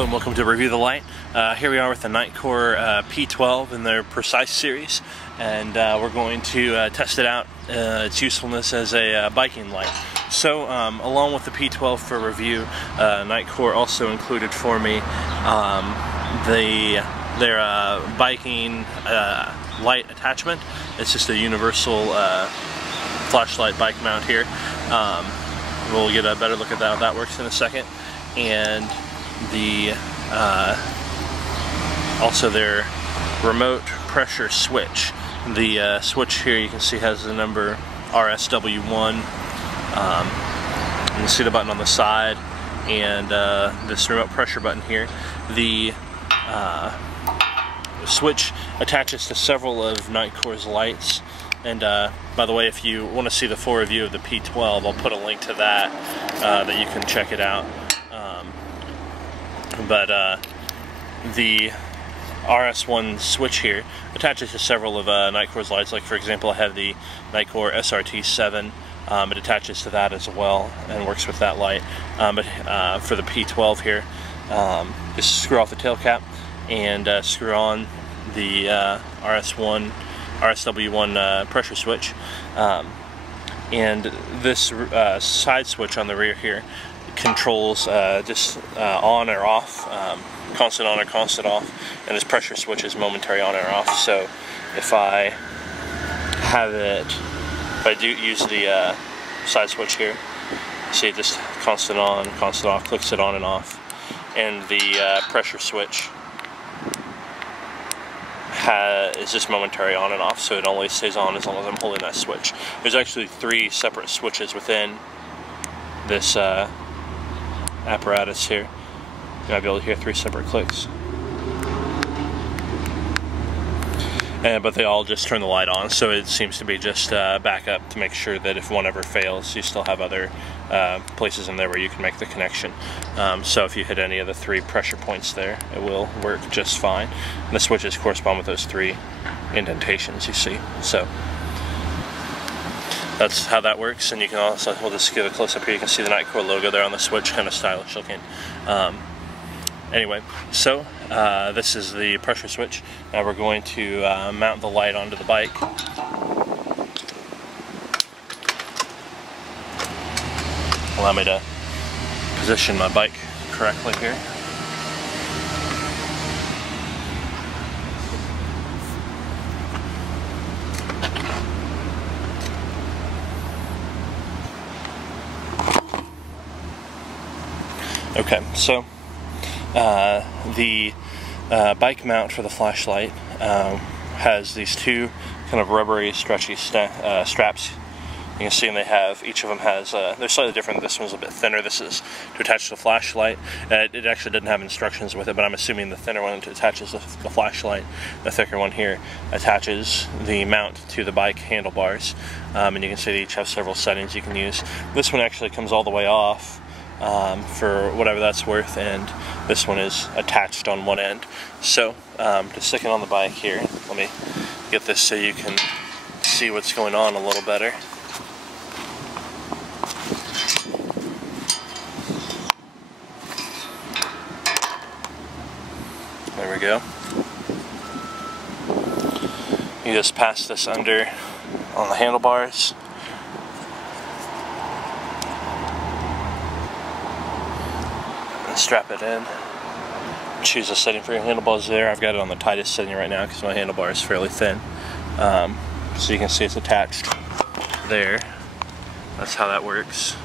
Hello and welcome to Review the Light. Here we are with the Nitecore P12 in their Precise series, and we're going to test it out, its usefulness as a biking light. So along with the P12 for review, Nitecore also included for me their biking light attachment. It's just a universal flashlight bike mount here. We'll get a better look at how that works in a second. And the also their remote pressure switch. The switch here you can see has the number RSW1. You can see the button on the side and this remote pressure button here. The switch attaches to several of Nitecore's lights. And by the way, if you want to see the full review of the P12, I'll put a link to that that you can check it out. But the RS1 switch here attaches to several of Nitecore's lights. Like for example, I have the Nitecore SRT7. It attaches to that as well and works with that light. But for the P12 here, just screw off the tail cap and screw on the RSW1 pressure switch. And this side switch on the rear here controls just on or off, constant on or constant off, and this pressure switch is momentary on or off. So if I do use the side switch here, see it just constant on, constant off, clicks it on and off, and the pressure switch is just momentary on and off, so it only stays on as long as I'm holding that switch. There's actually 3 separate switches within this apparatus here. You might be able to hear 3 separate clicks. But they all just turn the light on, so it seems to be just backup to make sure that if one ever fails, you still have other places in there where you can make the connection. So if you hit any of the 3 pressure points there, it will work just fine. And the switches correspond with those 3 indentations you see. So that's how that works. And you can also, we'll just give a close up here, you can see the Nitecore logo there on the switch, kind of stylish looking. Anyway, so this is the pressure switch. Now we're going to mount the light onto the bike. Allow me to position my bike correctly here. Okay, so the bike mount for the flashlight has these 2 kind of rubbery, stretchy straps. You can see, and each of them has, they're slightly different. This one's a bit thinner. This is to attach the flashlight. It actually didn't have instructions with it, but I'm assuming the thinner one attaches the flashlight. The thicker one here attaches the mount to the bike handlebars. And you can see they each have several settings you can use. This one actually comes all the way off for whatever that's worth, and this one is attached on one end. So to stick it on the bike here, let me get this so you can see what's going on a little better. There we go. You just pass this under on the handlebars. And strap it in. Choose a setting for your handlebars there. I've got it on the tightest setting right now because my handlebar is fairly thin. So you can see it's attached there. That's how that works.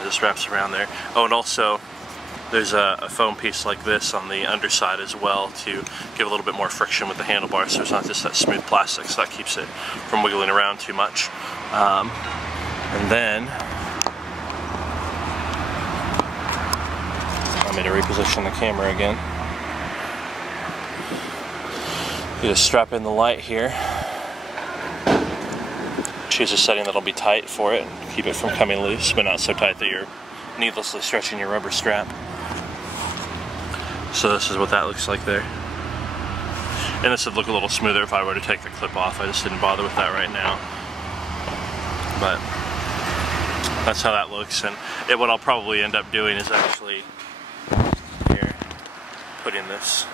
It just wraps around there. Oh, and also there's a foam piece like this on the underside as well to give a little bit more friction with the handlebar, so it's not just that smooth plastic, so that keeps it from wiggling around too much. And then allow me to reposition the camera again. You just strap in the light here. Choose a setting that'll be tight for it, keep it from coming loose, but not so tight that you're needlessly stretching your rubber strap. So this is what that looks like there. And this would look a little smoother if I were to take the clip off. I just didn't bother with that right now. But that's how that looks. And what I'll probably end up doing is actually here, putting this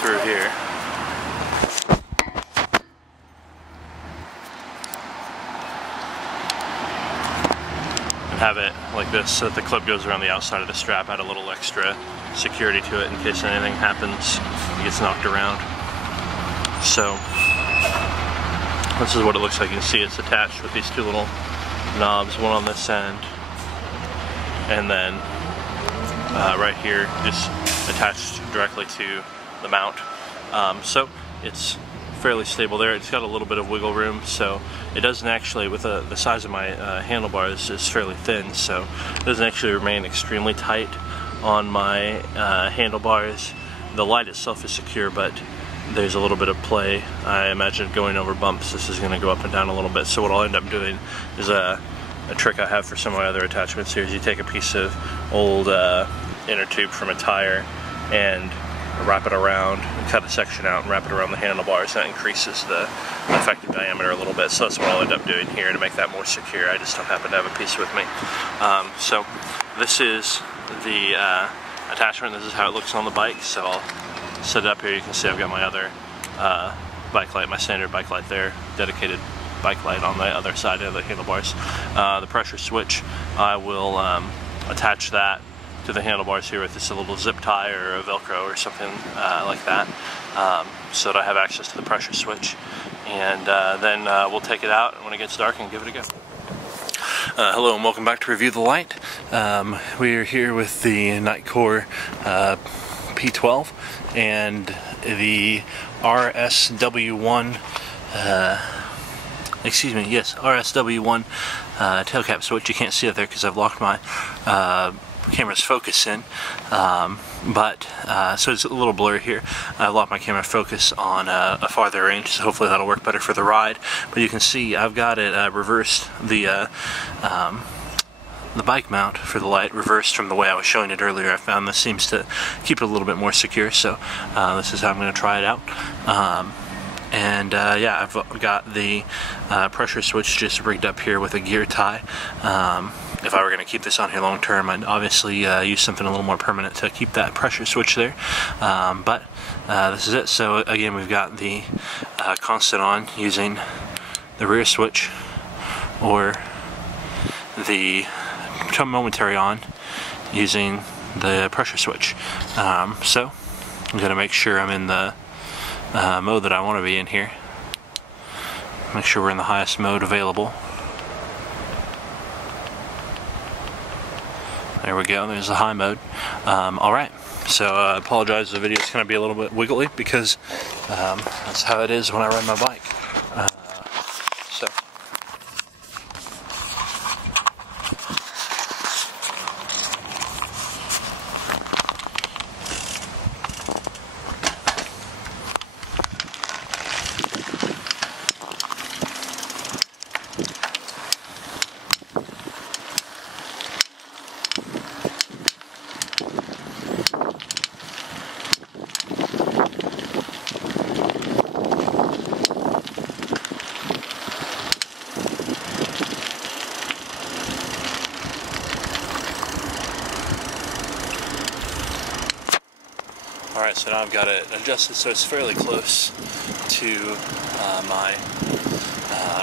through here. Have it like this so that the clip goes around the outside of the strap, add a little extra security to it in case anything happens, it gets knocked around. So this is what it looks like. You can see it's attached with these two little knobs, one on this end and then right here, just attached directly to the mount. So it's fairly stable there. It's got a little bit of wiggle room, so it doesn't actually, with the size of my handlebars is fairly thin, so it doesn't actually remain extremely tight on my handlebars. The light itself is secure, but there's a little bit of play. I imagine going over bumps, this is going to go up and down a little bit. So what I'll end up doing is a trick I have for some of my other attachments here is you take a piece of old inner tube from a tire and wrap it around, cut a section out and wrap it around the handlebars. That increases the effective diameter a little bit, so that's what I'll end up doing here to make that more secure. I just don't happen to have a piece with me. So this is the attachment. This is how it looks on the bike. So I'll set it up here. You can see I've got my other bike light, my standard bike light there, dedicated bike light on the other side of the handlebars. The pressure switch, I will attach that to the handlebars here with this little zip tie or a Velcro or something like that, so that I have access to the pressure switch. And then we'll take it out when it gets dark and give it a go. Hello and welcome back to Review the Light. We are here with the Nitecore P12 and the RSW1 RSW1 tail cap switch. You can't see it there because I've locked my camera's focus in, so it's a little blurry here. I've locked my camera focus on a farther range, so hopefully that'll work better for the ride. But you can see I've got it reversed, the bike mount for the light reversed from the way I was showing it earlier. I found this seems to keep it a little bit more secure, so this is how I'm going to try it out. Yeah, I've got the pressure switch just rigged up here with a gear tie. If I were going to keep this on here long term, I'd obviously use something a little more permanent to keep that pressure switch there. But this is it. So again, we've got the constant on using the rear switch, or the momentary on using the pressure switch. So I'm going to make sure I'm in the mode that I want to be in here. Make sure we're in the highest mode available. There we go, there's the high mode. Alright, so I apologize, the video is going to be a little bit wiggly because that's how it is when I ride my bike. Alright, so now I've got it adjusted so it's fairly close to my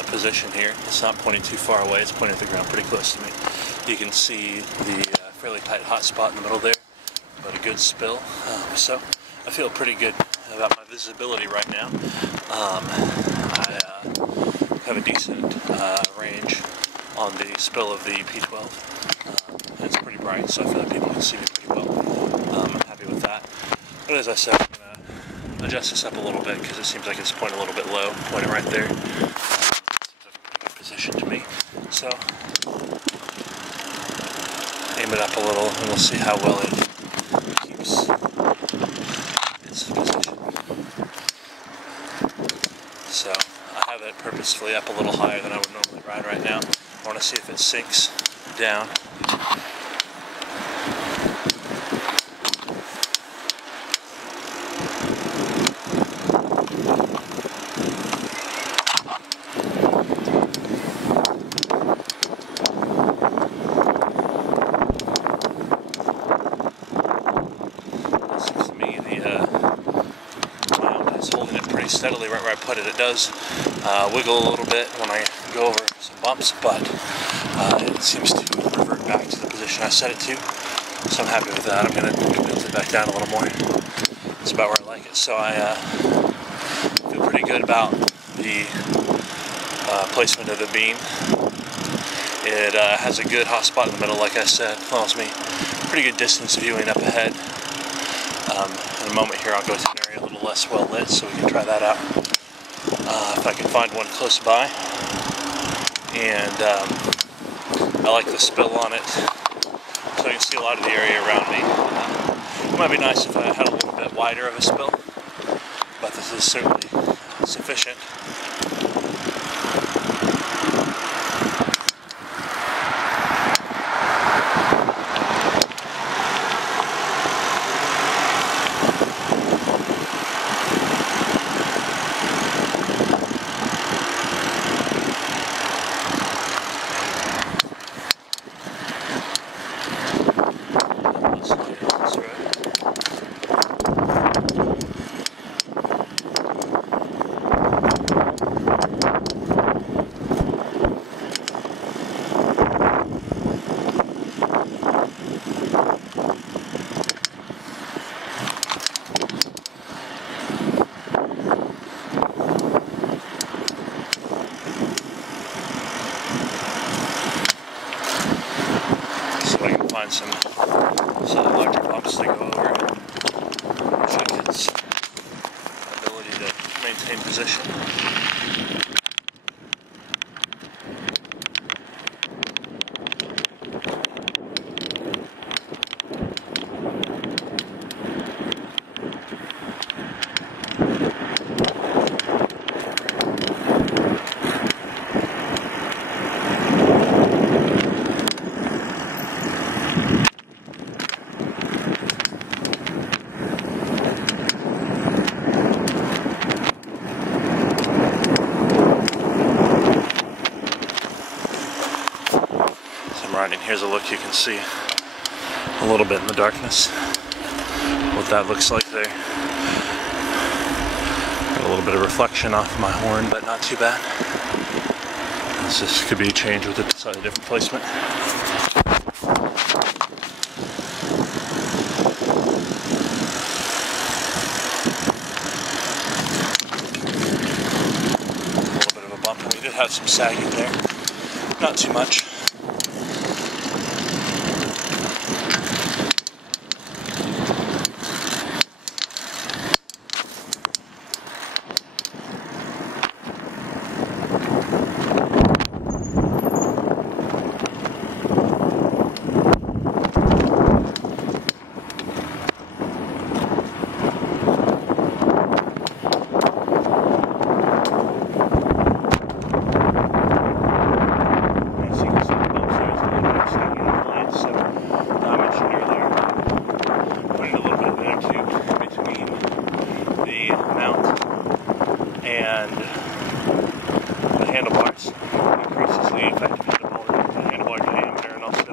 position here. It's not pointing too far away, it's pointing at the ground pretty close to me. You can see the fairly tight hot spot in the middle there, but a good spill. So I feel pretty good about my visibility right now. I have a decent range on the spill of the P12. It's pretty bright, so I feel like people can see me pretty well. I'm happy with that. But as I said, I'm going to adjust this up a little bit because it seems like it's pointing a little bit low. Point it right there. Seems like a pretty good position to me. So, aim it up a little and we'll see how well it keeps its position. So, I have it purposefully up a little higher than I would normally ride right now. I want to see if it sinks down. steadily right where I put it. It does wiggle a little bit when I go over some bumps, but it seems to revert back to the position I set it to. So I'm happy with that. I'm going to condense it back down a little more. It's about where I like it. So I feel pretty good about the placement of the beam. It has a good hot spot in the middle, like I said. Allows me pretty good distance viewing up ahead. In a moment here I'll go to an area a little less well lit so we can try that out. If I can find one close by. And I like the spill on it, so I can see a lot of the area around me. It might be nice if I had a little bit wider of a spill, but this is certainly sufficient. Find some slightly larger bumps to go over, check its ability to maintain position. Here's a look you can see a little bit in the darkness what that looks like there. Got a little bit of reflection off my horn, but not too bad. This could be changed with a slightly different placement. A little bit of a bump, and we did have some sagging there. Not too much. And the handlebars increases the effectiveness of the handlebar diameter, and also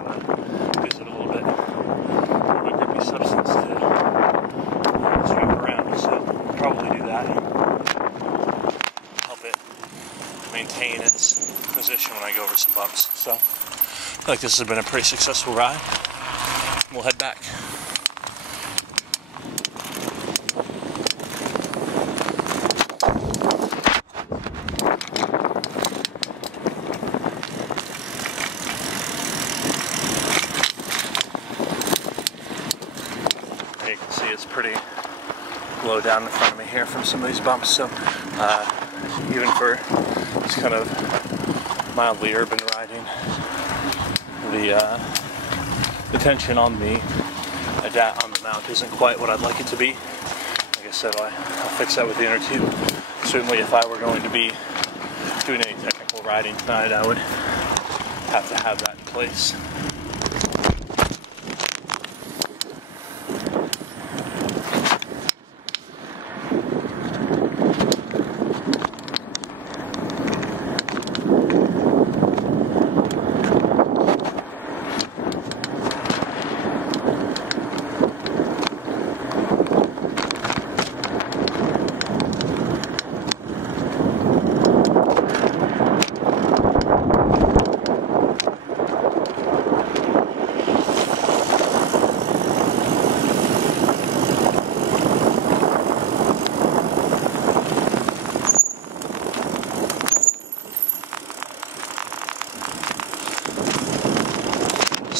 gives it a little bit of a grippy substance to strap around. So I'll probably do that. Help it maintain its position when I go over some bumps. So I feel like this has been a pretty successful ride. We'll head back. You can see it's pretty low down in front of me here from some of these bumps, so even for this kind of mildly urban riding, the tension on the mount isn't quite what I'd like it to be. Like I said, I'll fix that with the inner tube. Certainly if I were going to be doing any technical riding tonight, I would have to have that in place.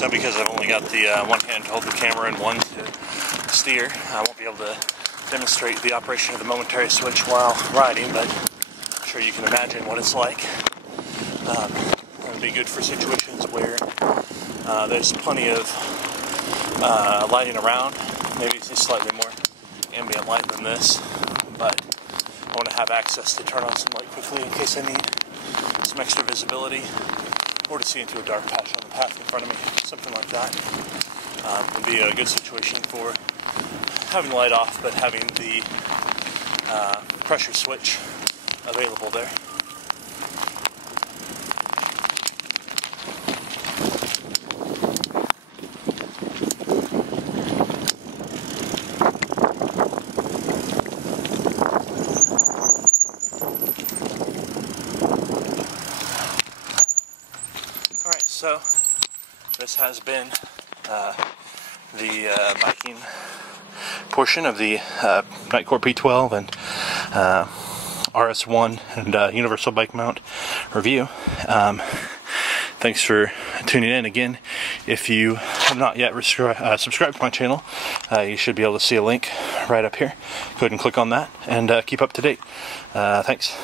So because I've only got the one hand to hold the camera and one to steer, I won't be able to demonstrate the operation of the momentary switch while riding, but I'm sure you can imagine what it's like. It would be good for situations where there's plenty of lighting around. Maybe it's just slightly more ambient light than this, but I want to have access to turn on some light quickly in case I need some extra visibility, or to see into a dark patch on the path in front of me, something like that. Would be a good situation for having the light off, but having the pressure switch available there. Alright, so this has been the biking portion of the Nitecore P12 and RS1 and Universal Bike Mount review. Thanks for tuning in again. If you have not yet subscribed to my channel, you should be able to see a link right up here. Go ahead and click on that and keep up to date. Thanks.